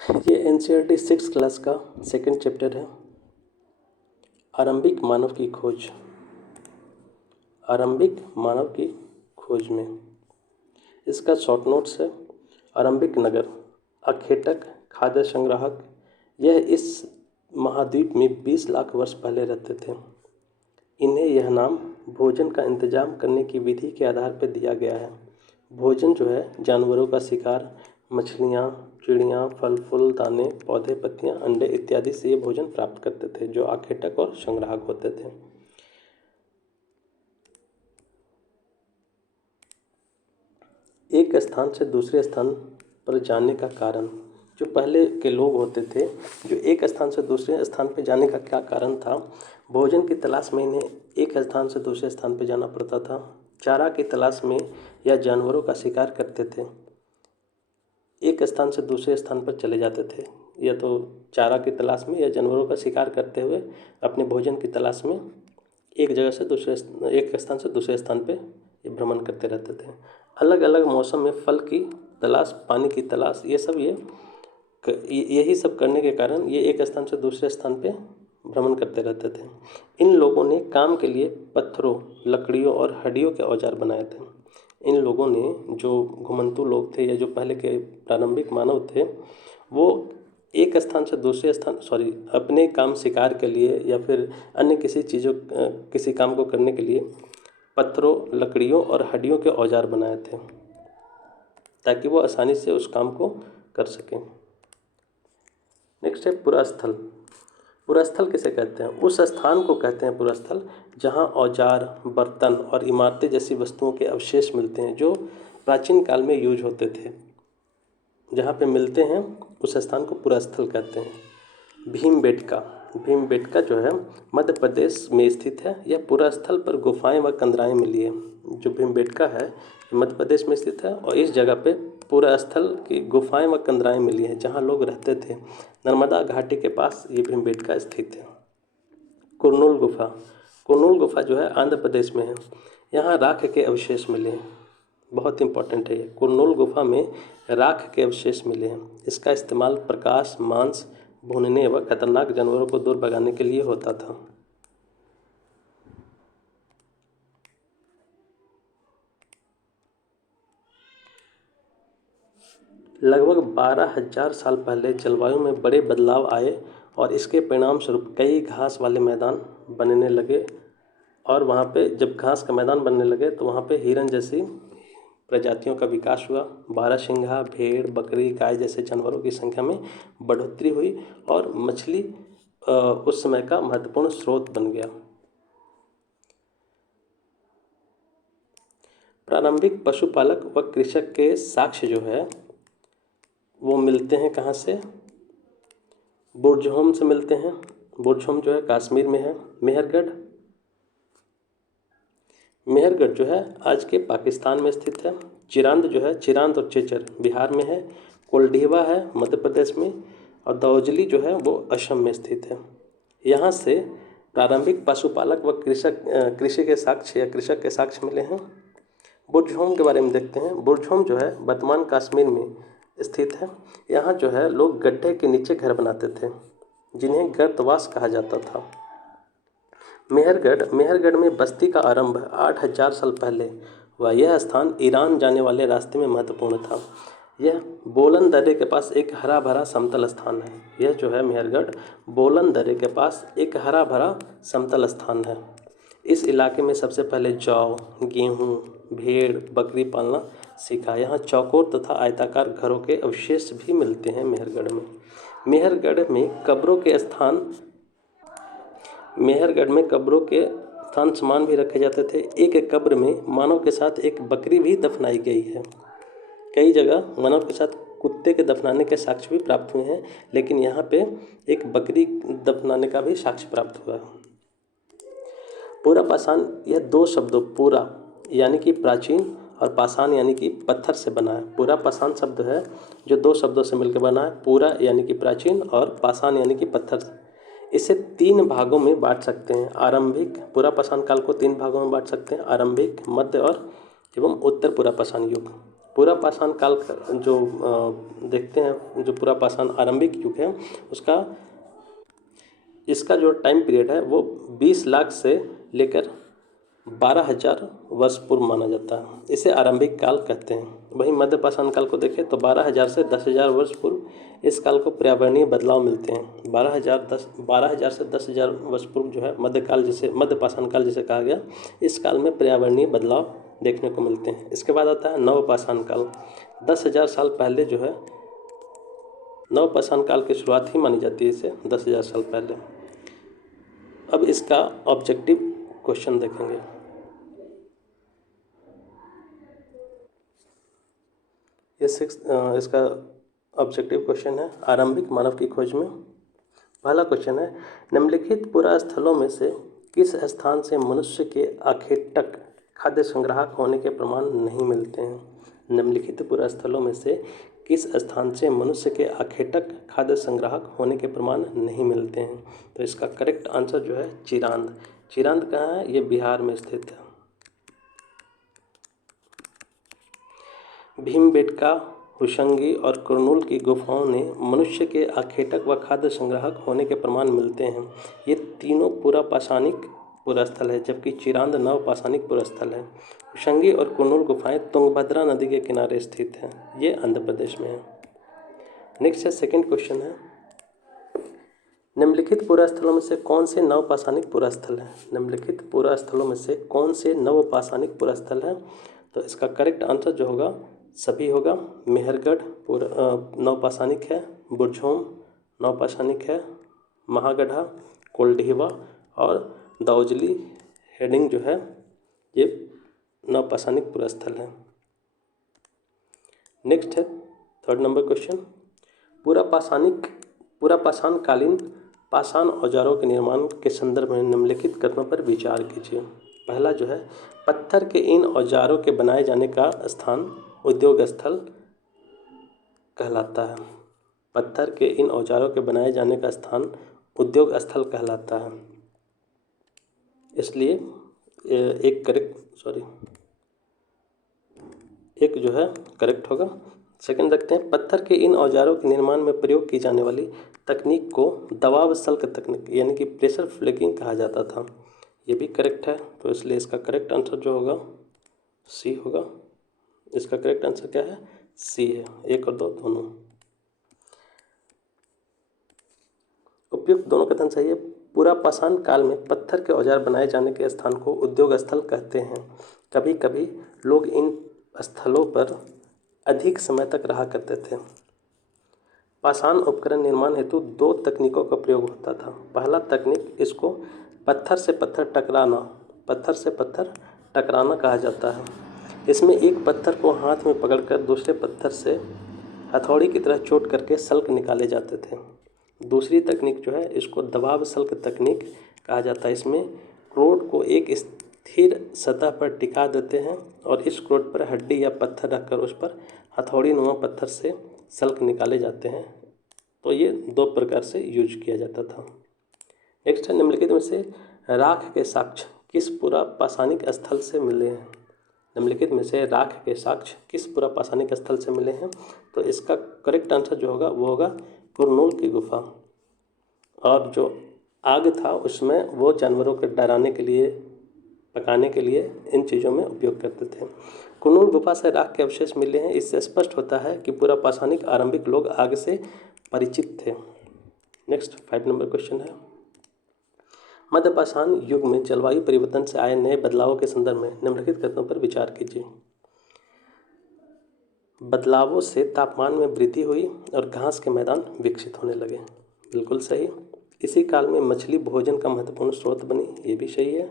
ये NCERT 6 class का second chapter है, आरंभिक मानव की खोज। आरंभिक मानव की खोज में इसका शॉर्ट नोट्स है। आरंभिक नगर, अखेटक, खाद्य संग्राहक, यह इस महाद्वीप में 20 लाख वर्ष पहले रहते थे। इन्हें यह नाम भोजन का इंतजाम करने की विधि के आधार पर दिया गया है। भोजन जो है जानवरों का शिकार, मछलियाँ, चिड़ियाँ, फल फूल, दाने, पौधे, पत्तियाँ, अंडे इत्यादि से ये भोजन प्राप्त करते थे, जो आखेटक और संग्राहक होते थे। एक स्थान से दूसरे स्थान पर जाने का कारण, जो पहले के लोग होते थे, जो एक स्थान से दूसरे स्थान पर जाने का क्या कारण था? भोजन की तलाश में इन्हें एक स्थान से दूसरे स्थान पर जाना पड़ता था। चारा की तलाश में या जानवरों का शिकार करते थे, एक स्थान से दूसरे स्थान पर चले जाते थे, या तो चारा की तलाश में या जानवरों का शिकार करते हुए अपने भोजन की तलाश में एक स्थान से दूसरे स्थान पे ये भ्रमण करते रहते थे। अलग अलग मौसम में फल की तलाश, पानी की तलाश, ये सब यही सब करने के कारण ये एक स्थान से दूसरे स्थान पे भ्रमण करते रहते थे। इन लोगों ने काम के लिए पत्थरों, लकड़ियों और हड्डियों के औजार बनाए थे। इन लोगों ने, जो घुमंतू लोग थे या जो पहले के प्रारंभिक मानव थे, वो एक स्थान से दूसरे स्थान अपने काम, शिकार के लिए या फिर अन्य किसी काम को करने के लिए पत्थरों, लकड़ियों और हड्डियों के औजार बनाए थे, ताकि वो आसानी से उस काम को कर सकें। नेक्स्ट है पुरास्थल। पुरास्थल किसे कहते हैं? उस स्थान को कहते हैं पुरास्थल जहां औजार, बर्तन और इमारतें जैसी वस्तुओं के अवशेष मिलते हैं, जो प्राचीन काल में यूज होते थे। जहाँ पे मिलते हैं उस स्थान को पुरास्थल कहते हैं। भीमबेटका जो है मध्य प्रदेश में स्थित है। यह पुरास्थल पर गुफाएं व कंदराएं मिली है। जो भीमबेटका है मध्य प्रदेश में स्थित है और इस जगह पे पुरास्थल की गुफाएं व कंदराएं मिली है, जहाँ लोग रहते थे। नर्मदा घाटी के पास ये भीमबेटका स्थित है। कुरनूल गुफा जो है आंध्र प्रदेश में है। यहाँ राख के अवशेष मिले हैं। बहुत इंपॉर्टेंट है ये। कुरनूल गुफा में राख के अवशेष मिले हैं। इसका इस्तेमाल प्रकाश, मांस भूनने व खतरनाक जानवरों को दूर भगाने के लिए होता था। लगभग 12,000 साल पहले जलवायु में बड़े बदलाव आए और इसके परिणाम स्वरूप कई घास वाले मैदान बनने लगे। और वहाँ पे जब घास का मैदान बनने लगे तो वहाँ पे हिरन जैसी प्रजातियों का विकास हुआ। बारहसिंघा, भेड़, बकरी, गाय जैसे जानवरों की संख्या में बढ़ोतरी हुई और मछली उस समय का महत्वपूर्ण स्रोत बन गया। प्रारंभिक पशुपालक व कृषक के साक्ष्य जो है वो मिलते हैं कहाँ से? बुर्जहोम से मिलते हैं। बुर्जहोम जो है कश्मीर में है। मेहरगढ़ जो है आज के पाकिस्तान में स्थित है। चिरांद जो है, चिरांद और चेचर बिहार में है। कोल्डिवा है मध्य प्रदेश में। और दौजली जो है वो असम में स्थित है। यहाँ से प्रारंभिक पशुपालक व कृषि के साक्ष्य या कृषक के साक्ष्य मिले हैं। बुर्जहोम के बारे में देखते हैं। बुर्जहोम जो है वर्तमान कश्मीर में स्थित है। यहाँ जो है लोग गड्ढे के नीचे घर बनाते थे, जिन्हें गर्तवास कहा जाता था। मेहरगढ़ में बस्ती का आरंभ 8,000 साल पहले हुआ। यह स्थान ईरान जाने वाले रास्ते में महत्वपूर्ण था। यह बोलन दर्रे के पास एक हरा भरा समतल स्थान है। यह जो है मेहरगढ़ बोलन दर्रे के पास एक हरा भरा समतल स्थान है। इस इलाके में सबसे पहले जौ, गेहूँ, भेड़, बकरी पालना सीखा। यहाँ चौकोर तथा आयताकार घरों के अवशेष भी मिलते हैं मेहरगढ़ में। मेहरगढ़ में कब्रों के स्थान समान भी रखे जाते थे। एक कब्र में मानव के साथ एक बकरी भी दफनाई गई है। कई जगह मानव के साथ कुत्ते के दफनाने के साक्ष्य भी प्राप्त हुए हैं, लेकिन यहाँ पे एक बकरी दफनाने का भी साक्ष्य प्राप्त हुआ है। पूरा पाषाण, यह दो शब्दों पूरा यानी कि प्राचीन और पाषाण यानी कि पत्थर से बना है। पूरा पाषाण शब्द है जो दो शब्दों से मिलकर बना है। पूरा यानी कि प्राचीन और पाषाण यानी कि पत्थर। इसे 3 भागों में बांट सकते हैं। आरंभिक पूरा पाषाण काल को 3 भागों में बांट सकते हैं: आरंभिक, मध्य और एवं उत्तर पूरा पाषाण युग। पूरा पाषाण काल का जो देखते हैं, जो पूरा पाषाण आरंभिक युग है उसका इसका जो टाइम पीरियड है वो 20 लाख से लेकर 12,000 वर्ष पूर्व माना जाता है। इसे आरंभिक काल कहते हैं। वहीं मध्य पाषाण काल को देखें तो 12,000 से 10,000 वर्ष पूर्व इस काल को पर्यावरणीय बदलाव मिलते हैं। 12,000 से 10,000 वर्ष पूर्व जो है मध्यकाल, जिसे मध्य पाषाण काल जिसे कहा गया, इस काल में पर्यावरणीय बदलाव देखने को मिलते हैं। इसके बाद आता है नव पाषाण काल। 10,000 साल पहले जो है नव पाषाण काल की शुरुआत ही मानी जाती है इसे, 10,000 साल पहले। अब इसका ऑब्जेक्टिव क्वेश्चन देखेंगे। इसका ऑब्जेक्टिव क्वेश्चन है आरंभिक मानव की खोज में। पहला क्वेश्चन है, निम्नलिखित पुरा स्थलों में से किस स्थान से मनुष्य के अखेटक खाद्य संग्राहक होने के प्रमाण नहीं मिलते हैं? निम्नलिखित पुरा स्थलों में से किस स्थान से मनुष्य के अखेटक खाद्य संग्राहक होने के प्रमाण नहीं मिलते हैं? तो इसका करेक्ट आंसर जो है चिरांद। चिरांद कहाँ है? ये बिहार में स्थित है। भीमबेटका, हुशंगी और कुरनूल की गुफाओं ने मनुष्य के अखेटक व खाद्य संग्राहक होने के प्रमाण मिलते हैं। ये तीनों पूरा पाषाणिक पुरास्थल है, जबकि चिरांद नव पाषाणिक पुरास्थल है। हुशंगी और कुरनूल गुफाएं तुंगभद्रा नदी के किनारे स्थित हैं। ये आंध्र प्रदेश में है। नेक्स्ट है सेकंड क्वेश्चन है, निम्नलिखित पुरास्थलों में से कौन से नव पाषाणिक पुरास्थल है? निम्नलिखित पुरास्थलों में से कौन से नव पाषाणिक पुरास्थल है? तो इसका करेक्ट आंसर जो होगा सभी होगा। मेहरगढ़ नवपाषाणिक है, बुरझोम नवपाषाणिक है, महागढ़ा, कोल्ढीवा और दाउजली हेडिंग जो है ये नवपाषाणिक पुरास्थल है। नेक्स्ट है थर्ड नंबर क्वेश्चन, पूरा पाषाणकालीन पाषाण औजारों के निर्माण के संदर्भ में निम्नलिखित कथनों पर विचार कीजिए। पहला जो है, पत्थर के इन औजारों के बनाए जाने का स्थान उद्योग स्थल कहलाता है। पत्थर के इन औजारों के बनाए जाने का स्थान उद्योग स्थल कहलाता है। इसलिए एक जो है करेक्ट होगा। सेकंड देखते हैं, पत्थर के इन औजारों के निर्माण में प्रयोग की जाने वाली तकनीक को दबाव सल्क तकनीक यानी कि प्रेशर फ्लेकिंग कहा जाता था। ये भी करेक्ट है, तो इसलिए इसका करेक्ट आंसर जो होगा सी होगा। इसका करेक्ट आंसर क्या है? सी है। 1 और 2 दोनों उपयुक्त, दोनों कथन सही है। पूरा पाषाण काल में पत्थर के औजार बनाए जाने के स्थान को उद्योग स्थल कहते हैं। कभी कभी लोग इन स्थलों पर अधिक समय तक रहा करते थे। पाषाण उपकरण निर्माण हेतु 2 तकनीकों का प्रयोग होता था। पहला तकनीक, इसको पत्थर से पत्थर टकराना कहा जाता है। इसमें एक पत्थर को हाथ में पकड़कर दूसरे पत्थर से हथौड़ी की तरह चोट करके सल्क निकाले जाते थे। दूसरी तकनीक जो है इसको दबाव सल्क तकनीक कहा जाता है। इसमें क्रोड को एक स्थिर सतह पर टिका देते हैं और इस क्रोड पर हड्डी या पत्थर रखकर उस पर हथौड़ी नुमा पत्थर से सल्क निकाले जाते हैं। तो ये 2 प्रकार से यूज किया जाता था। नेक्स्ट है, निम्नलिखित में से राख के साक्ष्य किस पुरा पाषाणिक स्थल से मिले हैं? निम्नलिखित में से राख के साक्ष्य किस पुरा पाषाणिक स्थल से मिले हैं? तो इसका करेक्ट आंसर जो होगा वो होगा कुरनूल की गुफा। और जो आग था उसमें वो जानवरों को डराने के लिए, पकाने के लिए इन चीज़ों में उपयोग करते थे। कुरनूल गुफा से राख के अवशेष मिले हैं। इससे स्पष्ट होता है कि पूरा पाषाणिक आरंभिक लोग आग से परिचित थे। नेक्स्ट 5 नंबर क्वेश्चन है, मध्य पाषाण युग में जलवायु परिवर्तन से आए नए बदलावों के संदर्भ में निम्नलिखित कथनों पर विचार कीजिए। बदलावों से तापमान में वृद्धि हुई और घास के मैदान विकसित होने लगे। बिल्कुल सही। इसी काल में मछली भोजन का महत्वपूर्ण स्रोत बनी। ये भी सही है।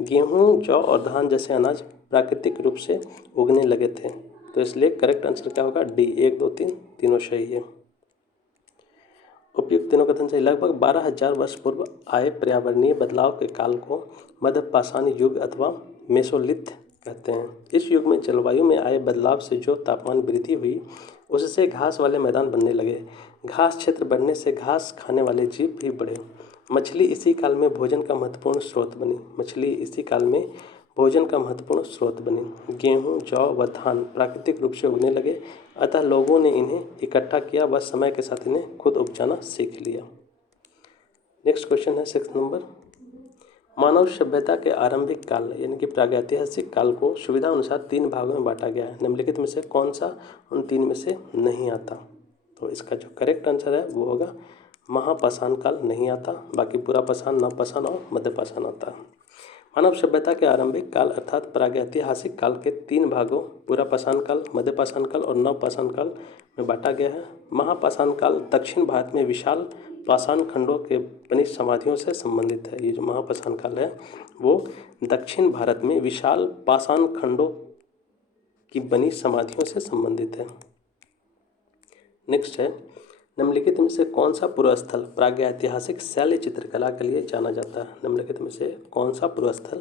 गेहूँ, जौ और धान जैसे अनाज प्राकृतिक रूप से उगने लगे थे। तो इसलिए करेक्ट आंसर क्या होगा? डी। 1, 2, 3 तीनों सही है। उपयुक्त तीनों कथन सही। लगभग 12,000 वर्ष पूर्व आए पर्यावरणीय बदलाव के काल को मध्य पाषाण युग अथवा मेसोलिथ कहते हैं। इस युग में जलवायु में आए बदलाव से जो तापमान वृद्धि हुई उससे घास वाले मैदान बनने लगे। घास क्षेत्र बढ़ने से घास खाने वाले जीव भी बढ़े। मछली इसी काल में भोजन का महत्वपूर्ण स्रोत बनी। मछली इसी काल में भोजन का महत्वपूर्ण स्रोत बनी। गेहूँ, जौ व धान प्राकृतिक रूप से उगने लगे, अतः लोगों ने इन्हें इकट्ठा किया व समय के साथ इन्हें खुद उपजाना सीख लिया। नेक्स्ट क्वेश्चन है 6 नंबर। मानव सभ्यता के आरंभिक काल यानी कि प्रागैतिहासिक काल को सुविधा अनुसार 3 भागों में बांटा गया है। निम्नलिखित में से कौन सा उन 3 में से नहीं आता? तो इसका जो करेक्ट आंसर है वो होगा महापाषाण काल नहीं आता, बाकी पूरा पाषाण, नवपाषाण और मध्यपाषाण आता है। मानव सभ्यता के आरंभिक काल अर्थात प्रागैतिहासिक काल के 3 भागों पूरा पाषाण काल, मध्यपाषाण काल और नवपाषाण काल में बांटा गया है। महापाषाण काल दक्षिण भारत में विशाल पाषाण खंडों के बनी समाधियों से संबंधित है। ये जो महापाषाण काल है वो दक्षिण भारत में विशाल पाषाण खंडों की बनी समाधियों से संबंधित है। नेक्स्ट है, निम्नलिखित में से कौन सा पुरस्थल प्रागैतिहासिक शैल चित्रकला के लिए जाना जाता है? निम्नलिखित में से कौन सा पुरस्थल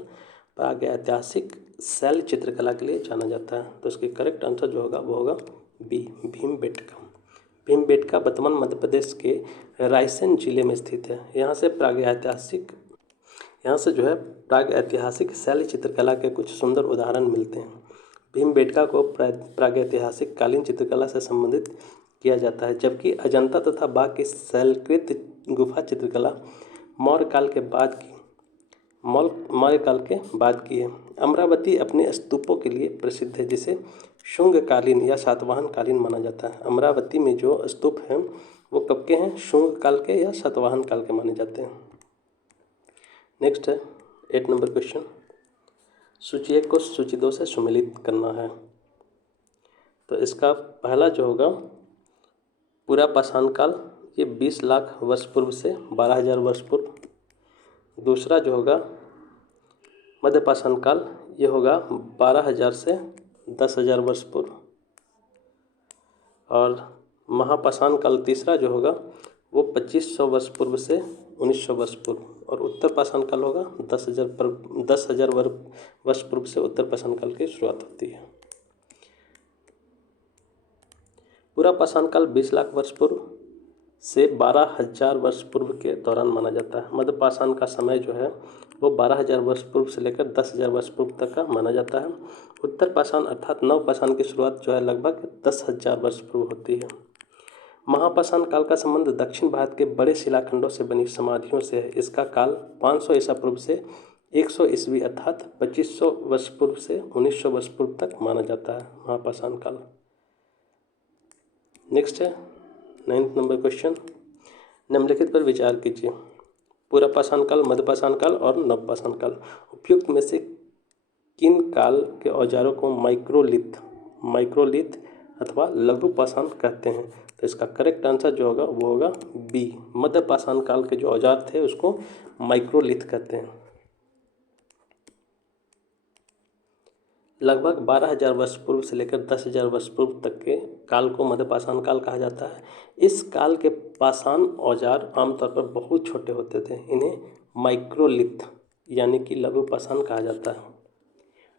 प्रागैतिहासिक शैल चित्रकला के लिए जाना जाता है? तो इसकी करेक्ट आंसर जो होगा वो होगा बी, भीमबेटका। भीमबेटका वर्तमान मध्य प्रदेश के रायसेन जिले में स्थित है। यहाँ से जो है प्रागैतिहासिक शैल चित्रकला के कुछ सुंदर उदाहरण मिलते हैं। भीमबेटका को प्रागैतिहासिक कालीन चित्रकला से संबंधित किया जाता है, जबकि अजंता तथा बाघ की शैलकृत गुफा चित्रकला मौर्य काल के बाद की है। अमरावती अपने स्तूपों के लिए प्रसिद्ध है, जिसे शुंग कालीन या सातवाहन कालीन माना जाता है। अमरावती में जो स्तूप हैं वो कब के हैं? शुंग काल के या सातवाहन काल के माने जाते हैं। नेक्स्ट है 8 नंबर क्वेश्चन। सूची 1 को सूची 2 से सुमेलित करना है। तो इसका पहला जो होगा पूरा पाषाण काल, ये 20 लाख वर्ष पूर्व से 12,000 वर्ष पूर्व। दूसरा जो होगा मध्यपाषाण काल, ये होगा 12,000 से 10,000 वर्ष पूर्व। और महापाषाण काल तीसरा जो होगा वो 2500 वर्ष पूर्व से 1900 वर्ष पूर्व। और उत्तर पाषाण काल होगा 10,000 वर्ष पूर्व से उत्तर पाषाण काल की शुरुआत होती है। पूरा पाषाण काल 20 लाख वर्ष पूर्व से 12,000 वर्ष पूर्व के दौरान माना जाता है। मध्यपाषाण का समय जो है वो 12,000 वर्ष पूर्व से लेकर 10,000 वर्ष पूर्व तक का माना जाता है। उत्तर पाषाण अर्थात नवपाषाण की शुरुआत जो है लगभग 10,000 वर्ष पूर्व होती है। महापाषाण काल का संबंध दक्षिण भारत के बड़े शिलाखंडों से बनी समाधियों से है। इसका काल 500 ईसा पूर्व से 100 ईस्वी अर्थात 2500 वर्ष पूर्व से 1900 वर्ष पूर्व तक माना जाता है महापाषाण काल। नेक्स्ट है 9th नंबर क्वेश्चन। निम्नलिखित पर विचार कीजिए। पूरा पाषाण काल, मध्यपाषाण काल और नवपाषाण काल, उपयुक्त में से किन काल के औजारों को माइक्रोलिथ अथवा लघु पाषाण कहते हैं? तो इसका करेक्ट आंसर जो होगा वो होगा बी, मध्यपाषाण काल के जो औजार थे उसको माइक्रोलिथ कहते हैं। लगभग 12,000 वर्ष पूर्व से लेकर 10,000 वर्ष पूर्व तक के काल को मध्यपाषाण काल कहा जाता है। इस काल के पाषाण औजार आमतौर पर बहुत छोटे होते थे। इन्हें माइक्रोलिथ यानी कि लघु पाषाण कहा जाता है।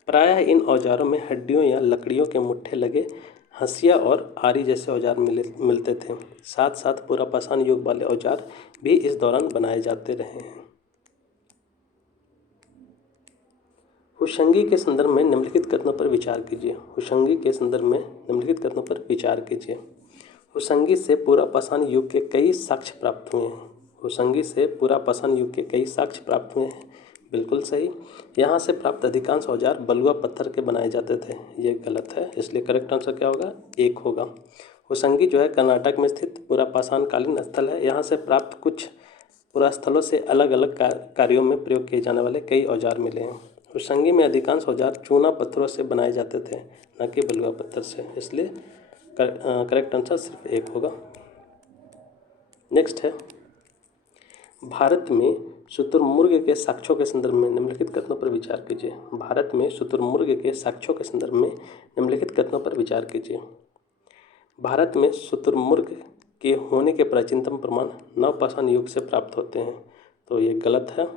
प्रायः इन औजारों में हड्डियों या लकड़ियों के मुट्ठे लगे हंसिया और आरी जैसे औजार मिलते थे। साथ साथ पूरा पाषाण युग वाले औजार भी इस दौरान बनाए जाते रहे हैं। हुशंगी के संदर्भ में निम्नलिखित कथनों पर विचार कीजिए। हुशंगी के संदर्भ में निम्नलिखित कथनों पर विचार कीजिए। हुशंगी से पूरा पाषाण युग के कई साक्ष्य प्राप्त हुए हैं। हुशंगी से पूरा पाषाण युग के कई साक्ष्य प्राप्त हुए हैं, बिल्कुल सही। यहाँ से प्राप्त अधिकांश औजार बलुआ पत्थर के बनाए जाते थे, ये गलत है, इसलिए करेक्ट आंसर क्या होगा? 1 होगा। हुशंगी जो है कर्नाटक में स्थित पूरा पाषाण कालीन स्थल है। यहाँ से प्राप्त कुछ पुरास्थलों से अलग अलग कार्यों में प्रयोग किए जाने वाले कई औजार मिले हैं। हुशंगी में अधिकांश औजार चूना पत्थरों से बनाए जाते थे, न कि बलुआ पत्थर से, इसलिए करेक्ट आंसर सिर्फ 1 होगा। नेक्स्ट है, भारत में शुतुरमुर्ग के साक्ष्यों के संदर्भ में निम्नलिखित कथनों पर विचार कीजिए। भारत में शुतुरमुर्ग के साक्ष्यों के संदर्भ में निम्नलिखित कथनों पर विचार कीजिए। भारत में शुतुरमुर्ग के होने के प्राचीनतम प्रमाण नवपाषाण युग से प्राप्त होते हैं, तो ये गलत है।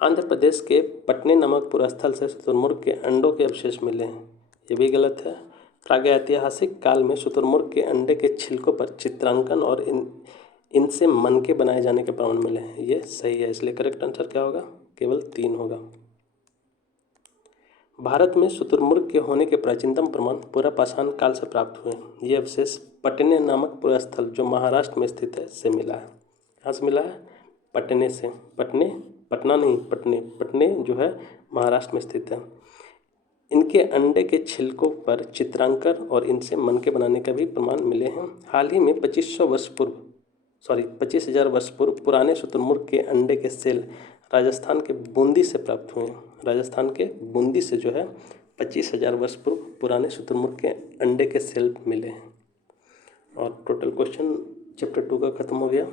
आंध्र प्रदेश के पटने नामक पुरास्थल से शुतुरमुर्ग के अंडों के अवशेष मिले हैं, ये भी गलत है। प्रागैतिहासिक काल में शुतुरमुर्ग के अंडे के छिलकों पर चित्रांकन और इनसे मनके बनाए जाने के प्रमाण मिले हैं, ये सही है, इसलिए करेक्ट आंसर क्या होगा? केवल 3 होगा। भारत में शुतुरमुर्ग के होने के प्राचीनतम प्रमाण पुरापाषाण काल से प्राप्त हुए हैं। ये अवशेष पटने नामक पुरास्थल जो महाराष्ट्र में स्थित है से मिला है। कहाँ से मिला है? पटने से। पटने, पटना नहीं, पटने। पटने जो है महाराष्ट्र में स्थित है। इनके अंडे के छिलकों पर चित्रांकन और इनसे मनके बनाने का भी प्रमाण मिले हैं। हाल ही में 25,000 वर्ष पूर्व पुराने शुतुरमुर्ग के अंडे के सेल राजस्थान के बूंदी से प्राप्त हुए हैं। राजस्थान के बूंदी से जो है 25,000 वर्ष पूर्व पुराने शुतुरमुर्ग के अंडे के सेल मिले हैं। और टोटल क्वेश्चन चैप्टर 2 का खत्म हो गया।